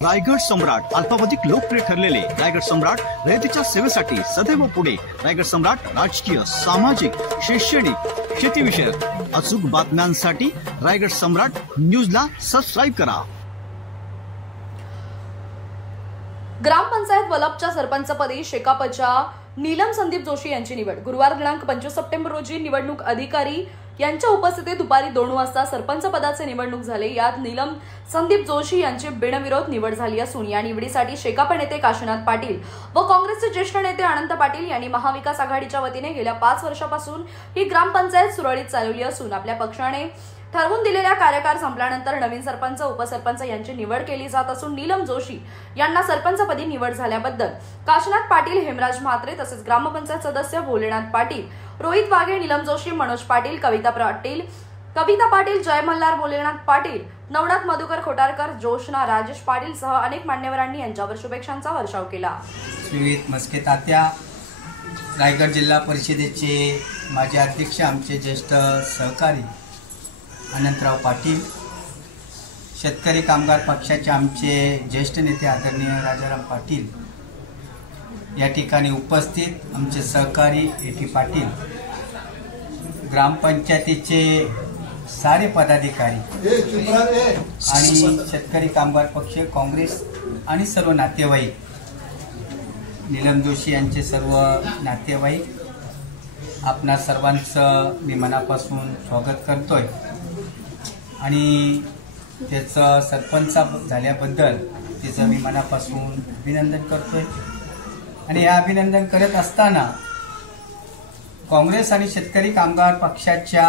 रायगड सम्राट अल्पावधीत लोकप्रिय ठरलेले रायगड सम्राट रयतेच्या सेवेसाठी सदैव पुढे। रायगड सम्राट राजकीय, सामाजिक, शैक्षणिक, शेतीविषयक अचूक बातम्यांसाठी रायगड सम्राट न्यूजला सबस्क्राइब करा। ग्रामपंचायत वलपच्या सरपंचपदी शेकापच्या नीलम संदीप जोशी यांची निवड। गुरुवार दिनांक 25 सप्टेंबर रोजी निवडणूक अधिकारी यांच्या उपस्थितीत दुपारी 2 वाजता सरपंच पदाचे निवडणूक झाले। यात नीलम संदीप जोशी यांची बिनविरोध निवड झाली असून या निवडीसाठी शेकाप नेते काशीनाथ पाटील व काँग्रेसचे ज्येष्ठ नेते अनंत पाटील यांनी महाविकास आघाडीच्या वतीने गेल्या 5 वर्षापासून ही ग्रामपंचायत सुरळीत चालवली असून आपल्या पक्षाने ठरवून दिलेला कार्यकाळ संपल्यानंतर नवीन सरपंच, उपसरपंच यांची निवड केली जात असून नीलम जोशी यांना सरपंचपदी निवड झाल्याबद्दल काशीनाथ पाटील, हेमराज म्हात्रे तसेच ग्रामपंचायत सदस्य भोलेनाथ पाटील, रोहित वाघे, नीलम जोशी, मनोज पाटील, कविता पाटील, जय मल्हार, भोलेनाथ पाटील, नवनाथ मधुकर खोटारकर, जोशना, राजेश पाटील सह अनेक मान्यवरांनी यांच्यावर शुभेच्छांचा वर्षाव केला। श्रीयुत मस्के तात्या, रायगड जिल्हा परिषदेचे माजी अध्यक्ष, आमचे ज्येष्ठ सहकारी अनंतराव पाटील, शेतकरी कामगार पक्षाचे आमचे ज्येष्ठ नेते आदरणीय राजाराम पाटील, या ठिकाणी उपस्थित आमचे सहकारी एटी पाटील, ग्रामपंचायतीचे सारे पदाधिकारी आणि शेतकरी कामगार पक्ष, काँग्रेस आणि सर्व नातेवाईक, नीलम जोशी यांचे सर्व नातेवाईक, आपणा सर्वांचं मी मनापासून स्वागत करतोय आणि त्याचं सरपंच झाल्याबद्दल तिचं मी मनापासून अभिनंदन करतोय। आणि हे अभिनंदन करत असताना काँग्रेस आणि शेतकरी कामगार पक्षाच्या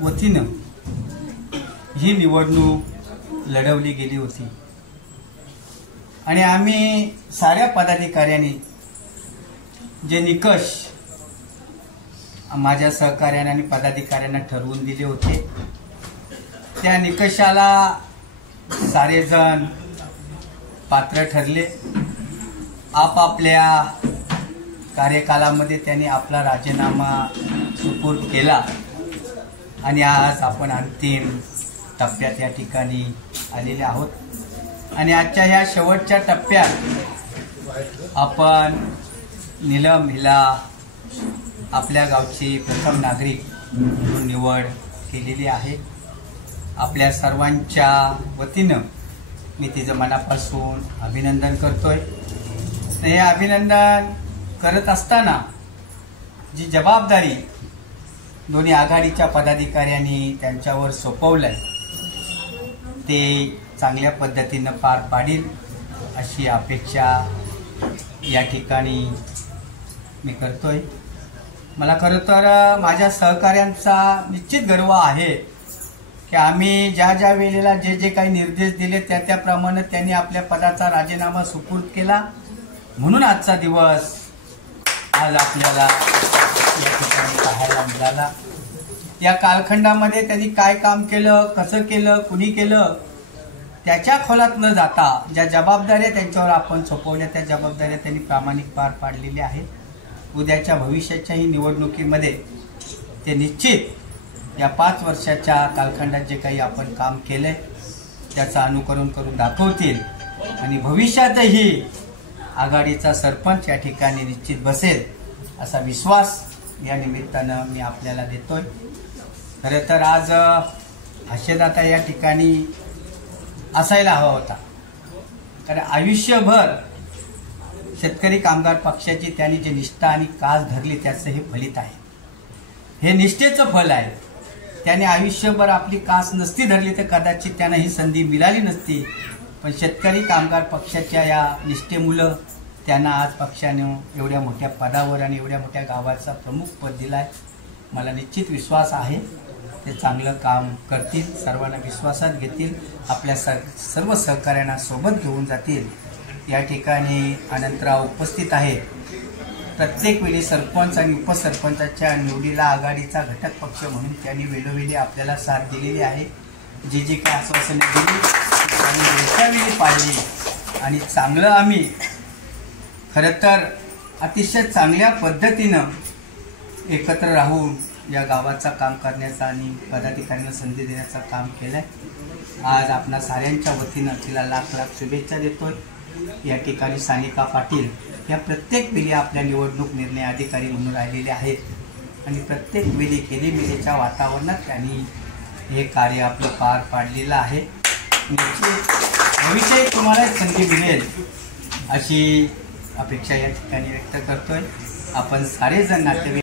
वतीनं ही निवडणूक लढवली गेली होती आणि आम्ही साऱ्या पदाधिकाऱ्यांनी जे निकष माझ्या सहकार्याने आणि पदाधिकाऱ्यांना ठरवून दिले होते त्या निकषाला सारेजण पात्र ठरले। आपापल्या कार्यकालामध्ये त्यांनी आपला राजीनामा सुपूर्द केला आणि आज आपण अंतिम टप्प्यात या ठिकाणी आलेले आहोत आणि आजच्या ह्या शेवटच्या टप्प्यात आपण नीलम हिला आपल्या गावची प्रथम नागरिक म्हणून निवड केलेली आहे। आपल्या सर्वांच्या वतीनं मी तिचं मनापासून अभिनंदन करतोय। हे अभिनंदन करत असताना जी जबाबदारी दोन्ही आघाडीच्या पदाधिकाऱ्यांनी त्यांच्यावर सोपवलंय ते चांगल्या पद्धतीनं पार पाडील अशी अपेक्षा या ठिकाणी मी करतोय। मला खरं तर माझ्या सहकार्यांचा निश्चित गर्व आहे की आम्ही ज्या वेळेला जे काही निर्देश दिले त्याप्रमाणे त्यांनी आपल्या पदाचा राजीनामा सुपूर्द केला म्हणून आजचा दिवस आज आपल्याला या ठिकाणी पाहायला मिळाला। या कालखंडामध्ये त्यांनी काय काम केलं, कसं केलं, कुणी केलं त्याच्या खोलात न जाता ज्या जबाबदाऱ्या त्यांच्यावर आपण सोपवल्या त्या जबाबदाऱ्या त्यांनी प्रामाणिक पार पाडलेल्या आहेत। उद्याच्या भविष्याच्याही निवडणुकीमध्ये ते निश्चित या 5 वर्षाच्या कालखंडात जे काही आपण काम केलंय त्याचं अनुकरण करून दाखवतील आणि भविष्यातही आघाडीचा सरपंच या ठिकाणी निश्चित बसेल असा विश्वास या निमित्तानं मी आपल्याला देतोय। खरं तर आज हास्यदाता या ठिकाणी असायला हवा होता कारण आयुष्यभर शेतकरी कामगार पक्षाची त्यांनी जे निष्ठा आणि कास धरली त्याचं हे फलित आहे, हे निष्ठेचं फल आहे। त्याने आयुष्यभर आपली कास नसती धरली तर कदाचित त्यांना ही संधी मिळाली नसती, पण शेतकरी कामगार पक्षाच्या या निष्ठेमुळे त्यांना आज पक्षाने एवढ्या मोठ्या पदावर आणि एवढ्या मोठ्या गावाचा प्रमुख पद दिलाय। मला निश्चित विश्वास आहे ते चांगलं काम करतील, सर्वांना विश्वासात घेतील, आपल्या सर्व सहकार्यांना सोबत घेऊन जातील। या ठिकाणी अनंतराव उपस्थित आहेत। प्रत्येक वेळी सरपंच आणि उपसरपंचाच्या निवडीला आघाडीचा घटक पक्ष म्हणून त्यांनी वेळोवेळी आपल्याला साथ दिलेली आहे। जी काही आश्वासने दिली त्यांनी वेळी पाळली आणि चांगलं आम्ही खरं तर अतिशय चांगल्या पद्धतीनं एकत्र राहून या गावाचा काम करण्याचा आणि पदाधिकाऱ्यांना संधी देण्याचं काम केलं आहे। आज आपणा साऱ्यांच्या वतीनं तिला लाख लाख शुभेच्छा देतोय। या ठिकाणी सानिका पाटील या प्रत्येक वेळी आपल्या निवडणूक निर्णय अधिकारी म्हणून राहिलेले आहेत आणि प्रत्येक वेळी खेळीमेळीच्या वातावरणात त्यांनी हे कार्य आपलं पार पाडलेलं आहे। भविष्यात तुम्हाला संधी मिळेल अशी अपेक्षा या ठिकाणी व्यक्त करतोय। आपण सारेजण नातेवाईक